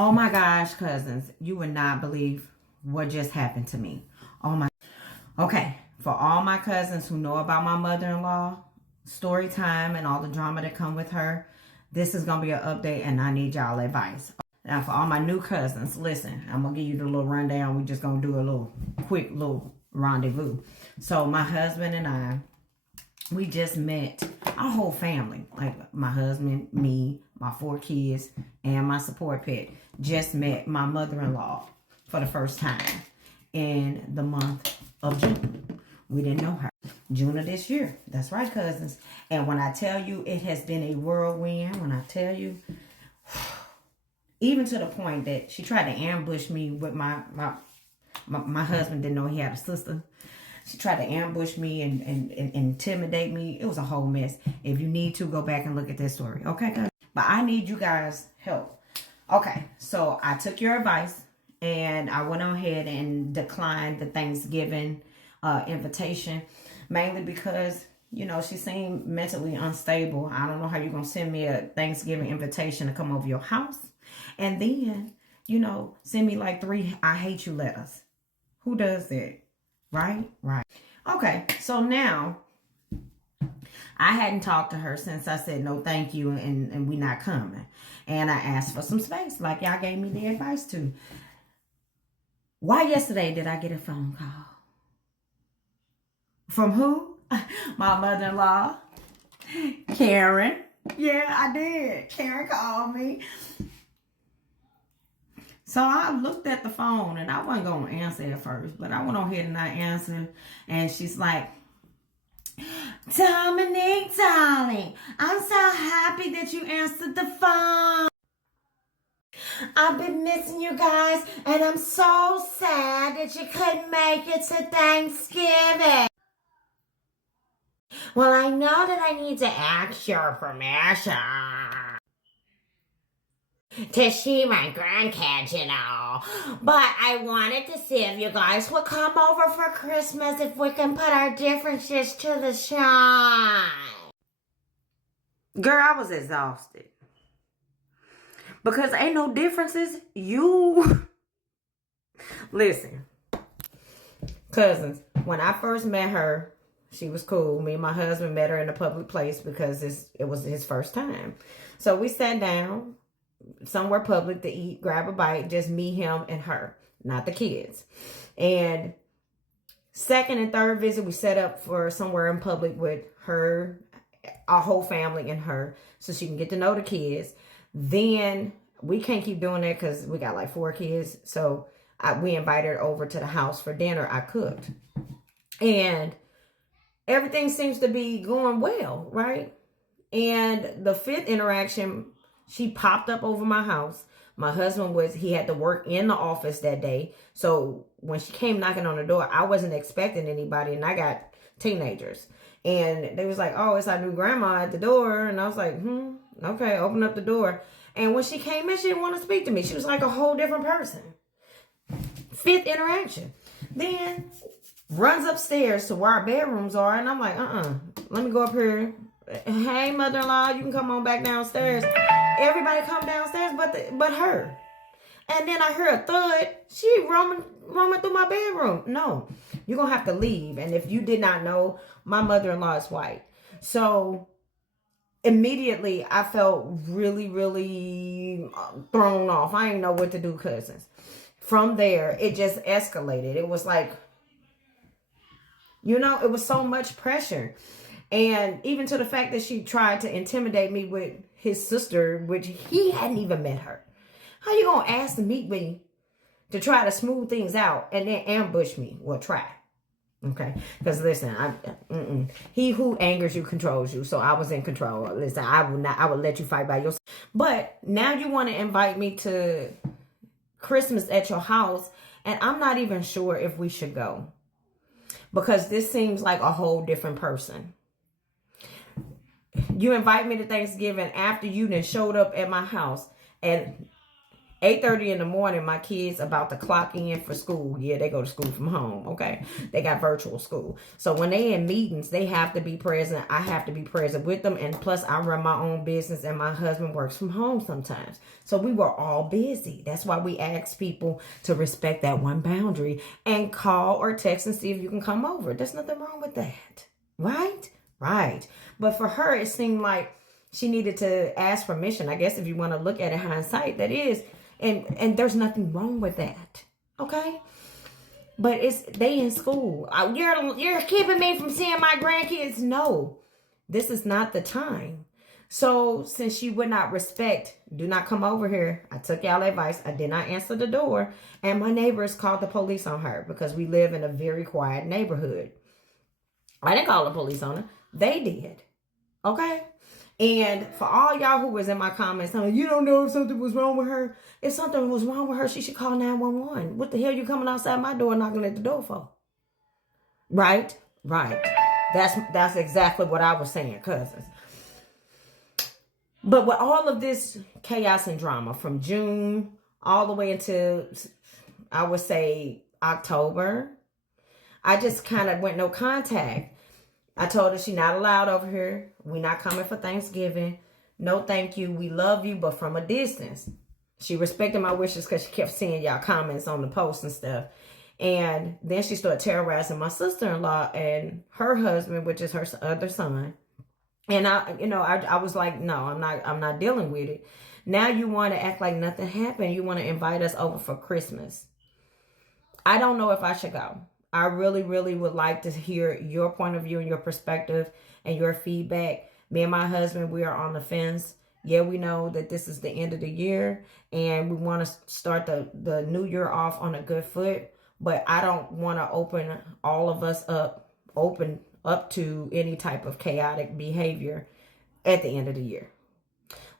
Oh my gosh, cousins, you would not believe what just happened to me. Oh my. Okay, for all my cousins who know about my mother-in-law, story time and all the drama that come with her, this is going to be an update and I need y'all advice. Now, for all my new cousins, listen, I'm going to give you the little rundown. We're just going to do a little quick little rendezvous. So my husband and I, we just met our whole family, like my husband, me, my 4 kids, and my support pet, just met my mother-in-law for the first time in the month of June. We didn't know her. June of this year. That's right, cousins. And when I tell you it has been a whirlwind, when I tell you, even to the point that she tried to ambush me with my husband didn't know he had a sister. She tried to ambush me and intimidate me. It was a whole mess. If you need to, go back and look at this story. Okay, guys? But I need you guys' help. Okay, so I took your advice and I went ahead and declined the Thanksgiving invitation, mainly because, you know, she seemed mentally unstable. I don't know how you're going to send me a Thanksgiving invitation to come over your house and then, you know, send me like 3 I hate you letters. Who does that? Right? Right. Okay, so now I hadn't talked to her since I said no thank you and we not coming. And I asked for some space like y'all gave me the advice to. Why yesterday did I get a phone call? From who? My mother-in-law, Karen. Yeah, I did. Karen called me. So I looked at the phone and I wasn't going to answer at first, but I went on ahead and I answered. And she's like, Dominique, darling, I'm so happy that you answered the phone. I've been missing you guys and I'm so sad that you couldn't make it to Thanksgiving. Well, I know that I need to ask your permission to see my grandkids, you know. But I wanted to see if you guys would come over for Christmas, if we can put our differences to the side. Girl, I was exhausted. Because ain't no differences. You... Listen. Cousins, when I first met her, she was cool. Me and my husband met her in a public place because it was his first time. So we sat down somewhere public to eat, grab a bite, just me, him, and her, not the kids. And second and third visit, we set up for somewhere in public with her, our whole family and her, so she can get to know the kids. Then we can't keep doing that because we got like 4 kids. So we invited her over to the house for dinner. I cooked. And everything seems to be going well, right? And the 5th interaction, she popped up over my house. My husband he had to work in the office that day. So when she came knocking on the door, I wasn't expecting anybody. And I got teenagers. And they was like, oh, it's our new grandma at the door. And I was like, okay, open up the door. And when she came in, she didn't want to speak to me. She was like a whole different person. 5th interaction. Then runs upstairs to where our bedrooms are. And I'm like, let me go up here. Hey, mother-in-law, you can come on back downstairs. Everybody come downstairs but her. And then I hear a thud. She roaming through my bedroom. No, you're going to have to leave. And if you did not know, my mother-in-law is white. So immediately I felt really, really thrown off. I didn't know what to do, cousins. From there, it just escalated. It was like, you know, it was so much pressure. And even to the fact that she tried to intimidate me with his sister, which he hadn't even met her. How you going to ask to meet me to try to smooth things out and then ambush me? Well, try. Okay? Because listen, he who angers you controls you. So I was in control. Listen, I would let you fight by yourself. But now you want to invite me to Christmas at your house, and I'm not even sure if we should go. Because this seems like a whole different person. You invite me to Thanksgiving after you then showed up at my house. And 8:30 in the morning, my kids about to clock in for school. Yeah, they go to school from home, okay? They got virtual school. So when they in meetings, they have to be present. I have to be present with them. And plus, I run my own business and my husband works from home sometimes. So we were all busy. That's why we ask people to respect that one boundary and call or text and see if you can come over. There's nothing wrong with that, right? Right. But for her, it seemed like she needed to ask permission. I guess if you want to look at it hindsight, that is. And there's nothing wrong with that, okay? But it's they in school. You're keeping me from seeing my grandkids. No, this is not the time. So since she would not respect, do not come over here. I took y'all advice. I did not answer the door, and my neighbors called the police on her because we live in a very quiet neighborhood. I didn't call the police on her. They did, okay? And for all y'all who was in my comments, telling you don't know if something was wrong with her. If something was wrong with her, she should call 911. What the hell you coming outside my door knocking at the door for? Right? Right. That's exactly what I was saying, cousins. But with all of this chaos and drama from June all the way until, I would say, October, I just kind of went no contact. I told her she not allowed over here. We not coming for Thanksgiving. No, thank you. We love you, but from a distance. She respected my wishes because she kept seeing y'all comments on the posts and stuff. And then she started terrorizing my sister-in-law and her husband, which is her other son. And I was like, no, I'm not dealing with it. Now you want to act like nothing happened. You want to invite us over for Christmas. I don't know if I should go. I really, really would like to hear your point of view and your perspective and your feedback. Me and my husband, we are on the fence. Yeah, we know that this is the end of the year and we want to start the new year off on a good foot. But I don't want to open all of us up to any type of chaotic behavior at the end of the year.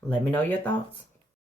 Let me know your thoughts.